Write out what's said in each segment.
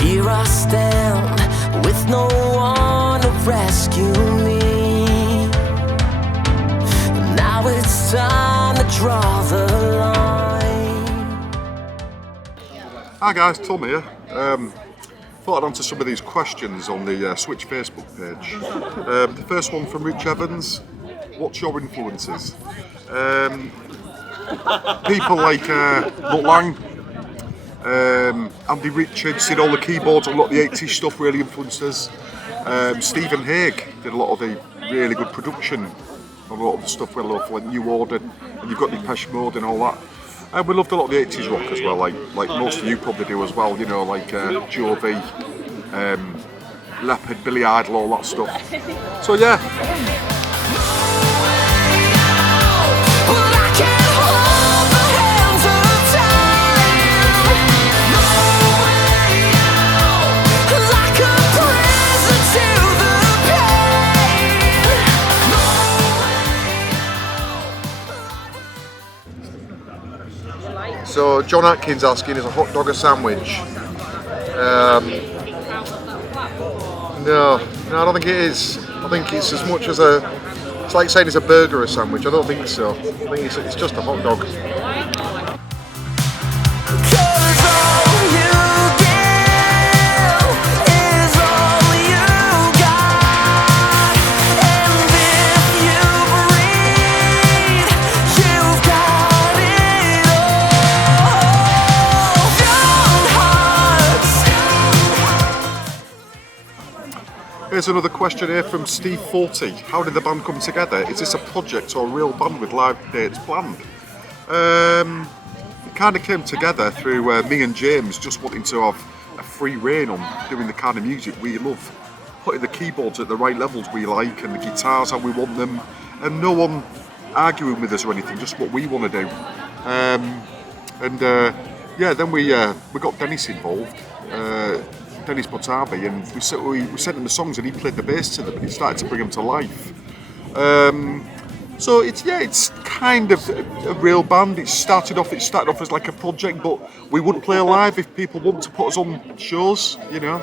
Here I stand with no one to rescue me. Now it's time to draw the line. Hi guys, Tom here. Thought I'd answer some of these questions on the Switch Facebook page. The first one from Rich Evans. What's your influences? People like Mutt Lang, Andy Richards did all the keyboards, a lot of the 80s stuff really influenced us. Stephen Hague did a lot of the really good production on a lot of the stuff we love, like New Order, and you've got Depeche Mode and all that. And we loved a lot of the 80s rock as well, like most of you probably do as well, you know, like Jovi, Leopard, Billy Idol, all that stuff. So yeah. So John Atkins asking, is a hot dog a sandwich? No, I don't think it is. I think it's as much as it's like saying it's a burger or a sandwich. I don't think so. I think it's just a hot dog. Here's another question here from Steve 40. How did the band come together? Is this a project or a real band with live dates planned? It kind of came together through me and James just wanting to have a free rein on doing the kind of music we love, putting the keyboards at the right levels we like and the guitars how we want them, and no one arguing with us or anything, just what we want to do. Then we got Dennis involved. Dennis Botabi, and we sent him the songs and he played the bass to them and it started to bring them to life. So it's kind of a real band. It started off as like a project, but we wouldn't play live if people want to put us on shows, you know.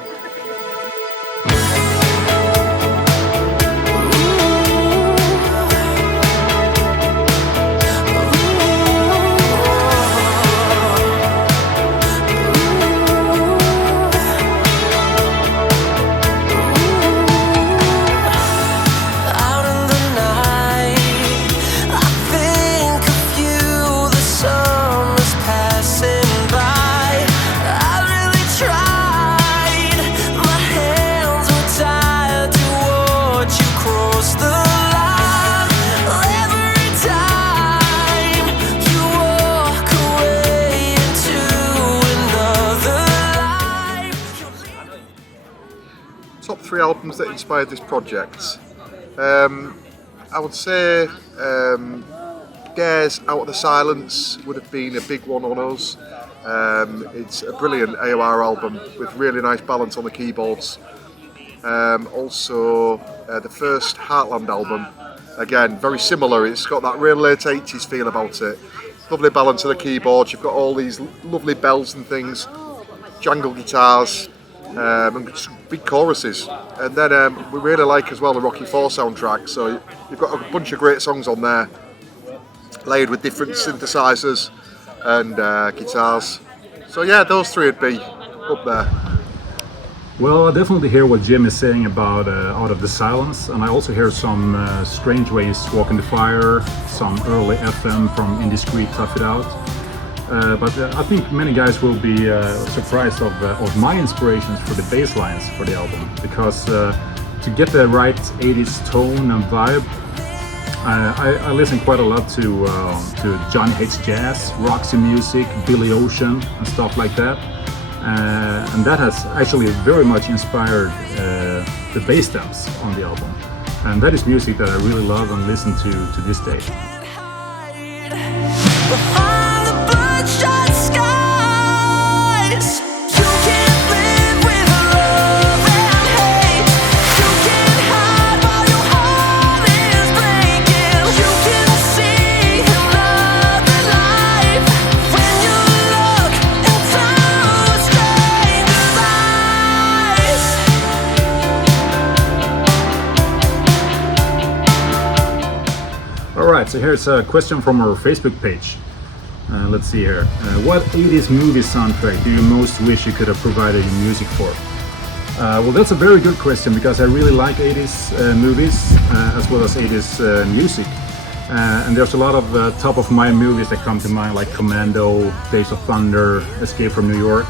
Top 3 albums that inspired this project. I would say Gare's Out of the Silence would have been a big one on us. It's a brilliant AOR album with really nice balance on the keyboards. Also the first Heartland album, again very similar, it's got that real late 80s feel about it. Lovely balance of the keyboards, you've got all these lovely bells and things, jangle guitars, and big choruses. And then we really like as well the Rocky IV soundtrack, so you've got a bunch of great songs on there, layered with different synthesizers and guitars. So yeah, those 3 would be up there. Well, I definitely hear what Jim is saying about Out of the Silence, and I also hear some Strange Ways, Walk in the Fire, some early FM from Indiscreet, Tough It Out. But I think many guys will be surprised of my inspirations for the bass lines for the album, because to get the right 80s tone and vibe, I listen quite a lot to Johnny Hates Jazz, Roxy Music, Billy Ocean and stuff like that. And that has actually very much inspired the bass stems on the album. And that is music that I really love and listen to this day. Alright, so here's a question from our Facebook page. Let's see here. What 80s movie soundtrack do you most wish you could have provided your music for? Well, that's a very good question because I really like 80s movies as well as 80s music. And there's a lot of top of mind movies that come to mind, like Commando, Days of Thunder, Escape from New York.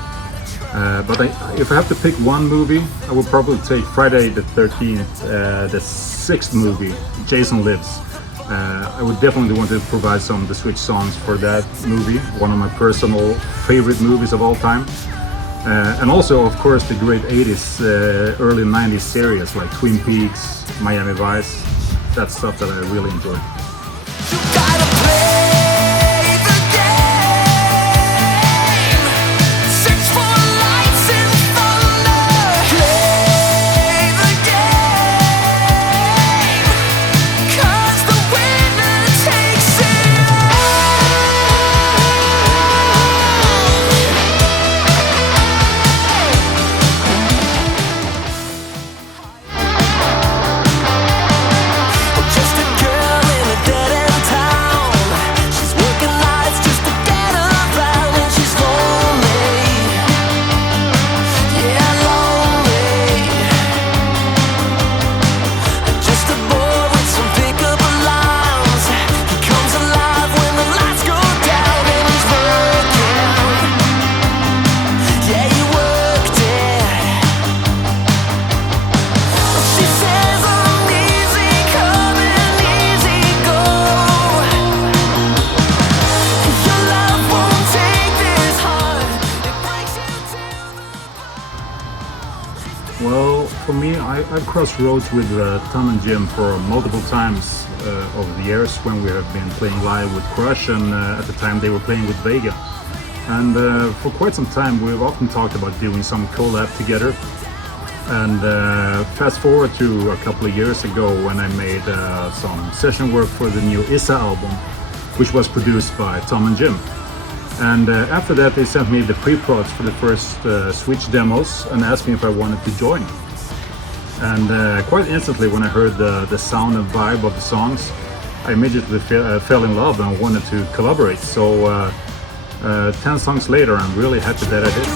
But if I have to pick one movie, I would probably take Friday the 13th, the sixth movie, Jason Lives. I would definitely want to provide some of the Switch songs for that movie, one of my personal favorite movies of all time. And also, of course, the great 80s, early 90s series like Twin Peaks, Miami Vice. That's stuff that I really enjoy. You gotta play the game. Search for lights and thunder. Play the game. 'Cause the winner takes it all. Just a girl in a dead-end town. She's working nights just to get around, and she's lonely. Yeah, lonely. Just a boy with some pickup lines. He comes alive when the lights go down, and he's working. Yeah, he worked it. She says I'm easy come and easy go. Your love won't take this hard. It breaks you to Well, for me, I've crossed roads with Tom and Jim for multiple times over the years when we have been playing live with Crush, and at the time they were playing with Vega. And for quite some time we've often talked about doing some collab together. And fast forward to a couple of years ago when I made some session work for the new Issa album, which was produced by Tom and Jim. And after that they sent me the pre-prods for the first Switch demos and asked me if I wanted to join. And quite instantly when I heard the sound and vibe of the songs, I immediately fell in love and wanted to collaborate. So 10 songs later, I'm really happy that I did.